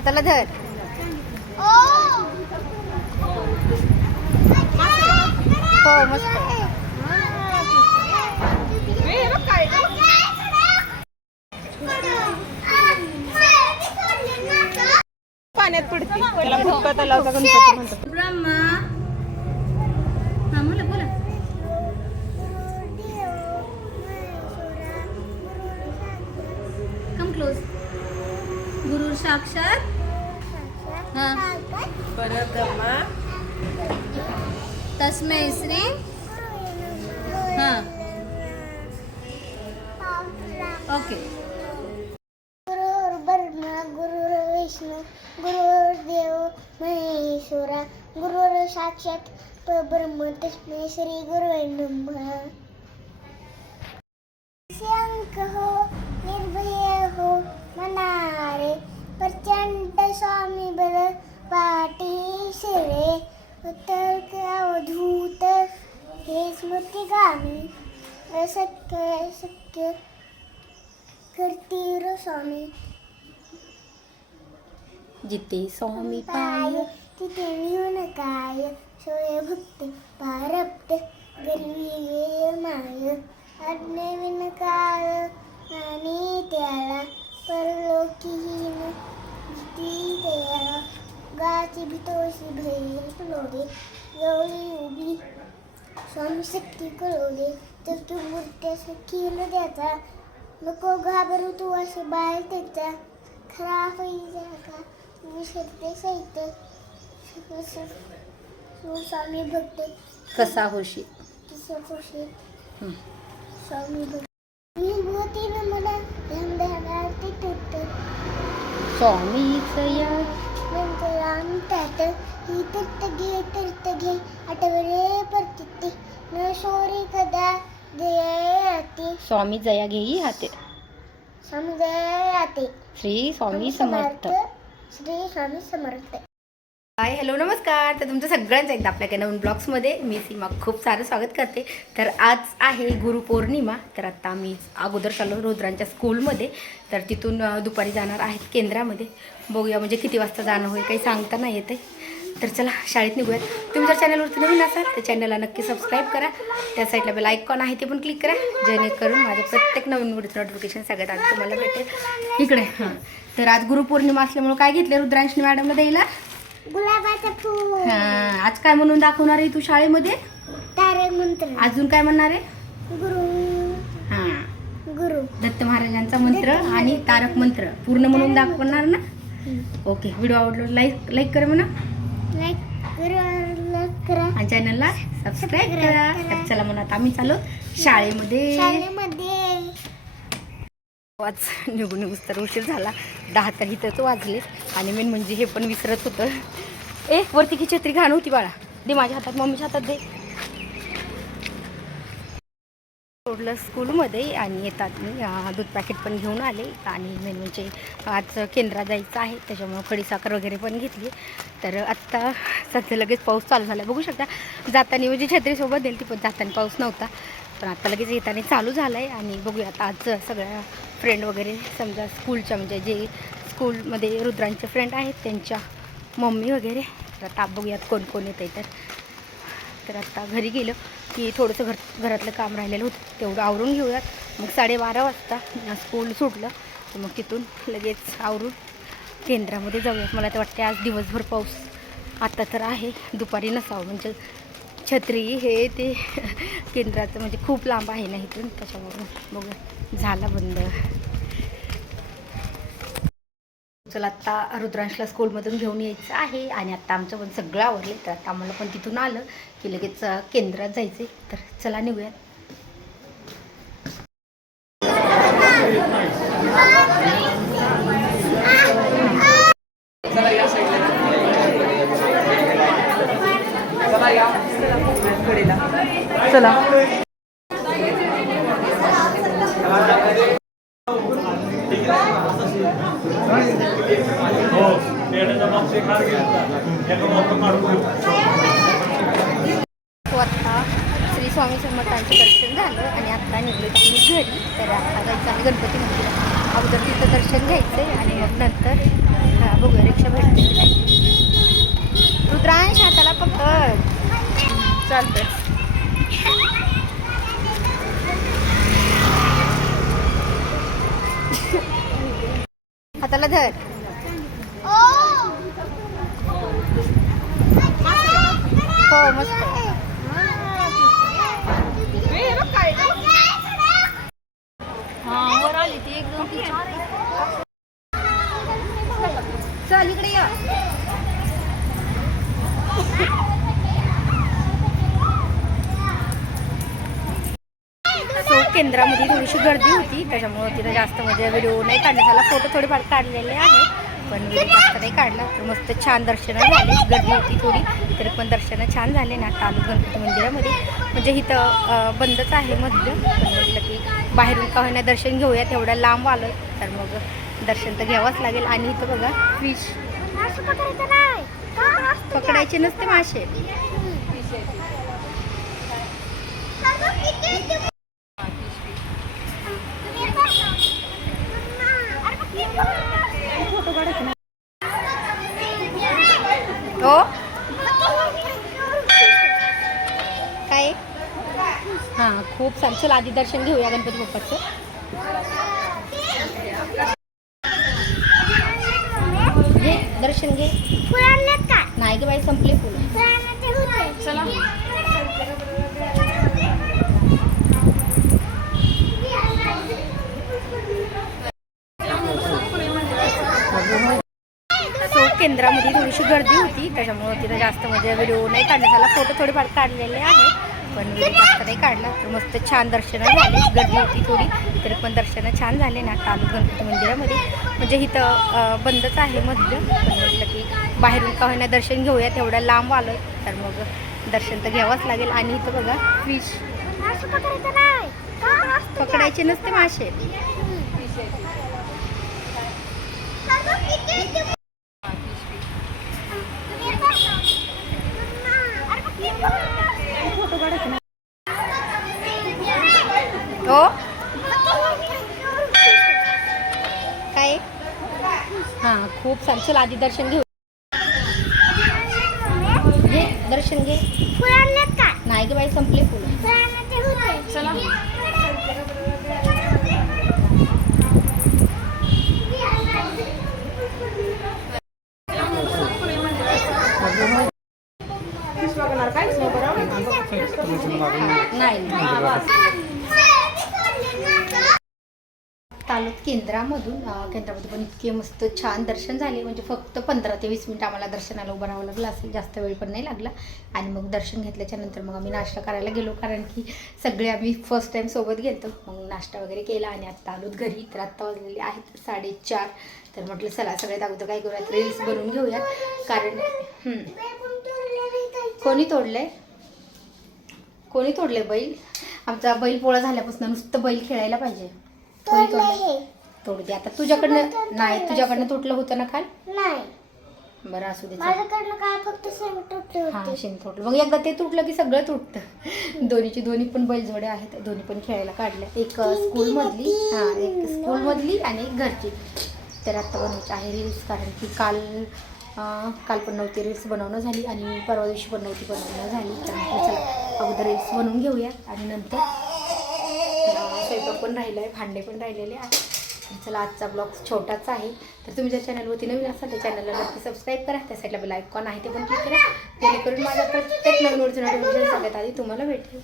हाताला धर. हो मस्त. पाण्यात पडते त्याला भुक्का तलावचा गणपती म्हणतात. ब्रह्मा! हा बोला बोला. कम क्लोज गुरु साक्षात हा. परब्रह्मा तस्मै श्री. हा. ओके. गुरुर् ब्रह्मा गुरुर् विष्णू गुरुर्देव महेश्वरा गुरुर् साक्षात परब्रह्म तस्मै श्री गुरुवे नमः शंख हो निर्भय हो मनारे प्रचंड स्वामी बल पाठी शिरे उत्तर अवधूत हे स्मृतिगामी असत्य सत्य करतीर स्वामी. जिथे स्वामी पाय तिथे येऊन काय? सोय भक्त पारप्त गरवी माय अज्ञविन काळ आणि भितोशी भैर लोडे गवळी उभी स्वामी शक्ती कळवले तर तू मूर्त्यास केलं त्याचा नको घाबरू तू असे बाळ त्याचा. खरा होई जागा विसरते सहित स्वामी भक्त. कसा होशी तिसं खुशी हं. स्वामी भक्त. विभूती मला ध्यान ते तुट स्वामीच या ही तीर्थ घे तीर्थ घे आठवले परतिते न सोरी कदा देते स्वामी जया घेई हाते समजाते श्री स्वामी समर्थ श्री स्वामी समर्थ हाय हॅलो नमस्कार. तर तुमचं सगळ्यांचं एकदा आपल्या नवीन ब्लॉग्समध्ये मी सीमा खूप सारं स्वागत करते. तर आज आहे गुरुपौर्णिमा. तर आत्ता आम्ही अगोदर चाललो रुद्रांच्या स्कूलमध्ये. तर तिथून दुपारी जाणार आहेत केंद्रामध्ये. बघूया म्हणजे किती वाजता जाणं होईल काही सांगता नाही येते तर चला शाळेत निघूयात. तुम्ही जर चॅनलवरती नवीन असाल तर चॅनलला नक्की सबस्क्राईब करा. त्या साईडला बेल आयकॉन आहे ते पण क्लिक करा. जेणेकरून माझ्या प्रत्येक नवीन व्हिडिओचं नोटिफिकेशन सगळ्यात आधी तुम्हाला भेटेल. इकडे हां. तर आज गुरुपौर्णिमा असल्यामुळे काय घेतलं रुद्रांशनी मॅडमला द्यायला? गुलाबाचं फूल. हा आज काय म्हणून दाखवणार आहे तू शाळेमध्ये? तारक मंत्र. अजून काय म्हणणार आहे? गुरु. हा. गुरु. दत्त महाराजांचा मंत्र आणि तारक मंत्र. पूर्ण म्हणून दाखवणार ना? ओके व्हिडिओ आवडलो लाईक लाईक करा म्हणा. लाईक करा करा. आणि चॅनलला सबस्क्राईब करा. तर चला म्हणत आम्ही चालू शाळेमध्ये. शाळेमध्ये. वाच निघून निघूस तर उशीर झाला. दहा तर इथंच वाजले आणि मेन म्हणजे हे पण विसरत होतं. ए वरती की छत्री घाण होती बाळा. दे माझ्या हातात मम्मीच्या हातात दे. सोडलं स्कूलमध्ये आणि येतात मी. दूध पॅकेट पण घेऊन आले. आणि मेन म्हणजे आज केंद्रात जायचं आहे. त्याच्यामुळं खडीसाखर वगैरे पण घेतली. तर आत्ता सध्या लगेच पाऊस चालू झाला. बघू शकता जाताना म्हणजे छत्रीसोबत दिली ती पण जाताना पाऊस नव्हता. पण आत्ता लगेच येताना चालू झालं आहे आणि बघूया आता आज सगळ्या फ्रेंड वगैरे समजा स्कूलच्या म्हणजे जे स्कूलमध्ये रुद्रांचे फ्रेंड आहेत त्यांच्या मम्मी वगैरे. तर आता बघूयात कोण कोण येत आहे तर. तर आता घरी गेलं की थोडंसं घर घरातलं काम राहिलेलं होतं. तेवढं आवरून घेऊयात. मग साडेबारा वाजता स्कूल सुटलं. तर मग तिथून लगेच आवरून केंद्रामध्ये जाऊयात. मला तर वाटते आज दिवसभर पाऊस आता तर आहे. दुपारी नसावं. म्हणजे छत्री हे ते केंद्राचं म्हणजे खूप लांब आहे ना इथून. त्याच्यामुळं बघू झाला बंद. चला आत्ता रुद्रांशला स्कूलमधून घेऊन यायचं आहे आणि आत्ता आमचं पण सगळं आवडले तर आता आम्हाला पण तिथून आलं की लगेच केंद्रात जायचं तर चला निघूयात. चला. श्री स्वामी समर्थांचं दर्शन झालं आणि आता निघलो त्यांनी घरी. तर आता जायचं आम्ही गणपती मंदिर अगोदर तिथं दर्शन घ्यायचंय आणि मग नंतर बघूया रिक्षा भेटते रुद्रांश हाताला पकड. चालतंय. धर. हो मस्त. हे बघ काय चल इकडे ये सो केंद्रामध्ये थोडीशी गर्दी होती त्याच्यामुळे तिथं जास्त म्हणजे व्हिडिओ नाही काढण्यात झाला फोटो थोडेफार काढलेले आहे पण जास्त नाही काढला. तर मस्त छान दर्शनं झाले. गर्दी होती थोडी तरी पण दर्शनं छान झाले ना. आता आलो गणपती मंदिरामध्ये. म्हणजे इथं बंदच आहे मधलं. म्हटलं की बाहेरून का दर्शन घेऊया तेवढ्या लांब आलं. तर मग दर्शन तर घ्यावंच लागेल. आणि इथं बघा फिश पकडायचे नसते मासे. हो? काय? हां खूप चालेल चल आधी दर्शन घेऊया गणपती बाप्पाचं. घे दर्शन घे. नाही गे बाई संपले फुलं. चला. केंद्रामध्ये थोडीशी गर्दी होती त्याच्यामुळे तिथं जास्त म्हणजे व्हिडिओ नाही काढण्यात आला. फोटो थोडेफार काढलेले आहेत पण व्हिडिओ जास्त नाही काढला. तर मस्त छान दर्शनं झाली. गर्दी होती थोडी तरी पण दर्शनं छान झाले ना. आता गणपती मंदिरामध्ये. म्हणजे इथं बंदच आहे मधलं. पण म्हटलं की बाहेरून का होईना दर्शन घेऊया तेवढ्या लांब आलो तर मग दर्शन तर घ्यावंच लागेल. आणि इथं बघा फिश पकडायचे नसते मासे हो काय हां खूप चालेल चला आधी दर्शन घेऊ घे दर्शन घे नाही गे बाई संपले फुलं चला फिश बघणार काहीच नाही बरं नाही तालुक केंद्रामधून केंद्रामध्ये पण इतके मस्त छान दर्शन झाले. म्हणजे फक्त पंधरा ते वीस मिनिट आम्हाला दर्शनाला उभं राहावं लागलं. असेल जास्त वेळ पण नाही लागला. आणि मग दर्शन घेतल्याच्या नंतर मग आम्ही नाश्ता करायला गेलो. कारण की सगळे आम्ही फर्स्ट टाईम सोबत गेलो मग नाश्ता वगैरे केला आणि आत्ता आलोत घरी. तर आत्ता वाजलेले आहेत साडेचार. तर म्हटलं चला सगळ्यात अगोदर काय करूयात? रील्स बनवून घेऊयात. कारण कोणी तोडलंय? कोणी तोडले बैल? आमचा बैल पोळा झाल्यापासून नुसतं बैल खेळायला पाहिजे. कोणी तोडलं तोडू दे. आता तुझ्याकडनं नाही तुझ्याकडनं तुटलं होतं ना काल नाही. बरं असू दे चल. माझ्याकडनं काय फक्त तुटली हा होती. शेण तोडलं मग एकदा ते तुटलं की सगळं तुटतं. दोन्हीची दोन्ही पण बैलजोडे आहेत. दोन्ही पण खेळायला काढल्या एक स्कूलमधली हां एक स्कूलमधली आणि एक घरची. तर आत्ता बनवायची आहे रील्स कारण की काल अं, काल पण नव्हती रील्स बनवणं झाली आणि परवा दिवशी पण नव्हती बनवणं झाली. तर म्हटलं चला अगोदर रील्स बनवून घेऊया आणि नंतर अं, स्वयंपाक पण राहिला आहे भांडे पण राहिलेले आहे चला आजचा ब्लॉग छोटाच आहे. तर तुम्ही ज्या चॅनलवरती नवीन असाल त्या चॅनलला नक्की सबस्क्राईब करा. त्या साईडला बेल आयकॉन आहे ते पण क्लिक करा. जेणेकरून माझ्या प्रत्येक नवीन ओरिजिनल सगळ्यात आधी तुम्हाला भेटेल.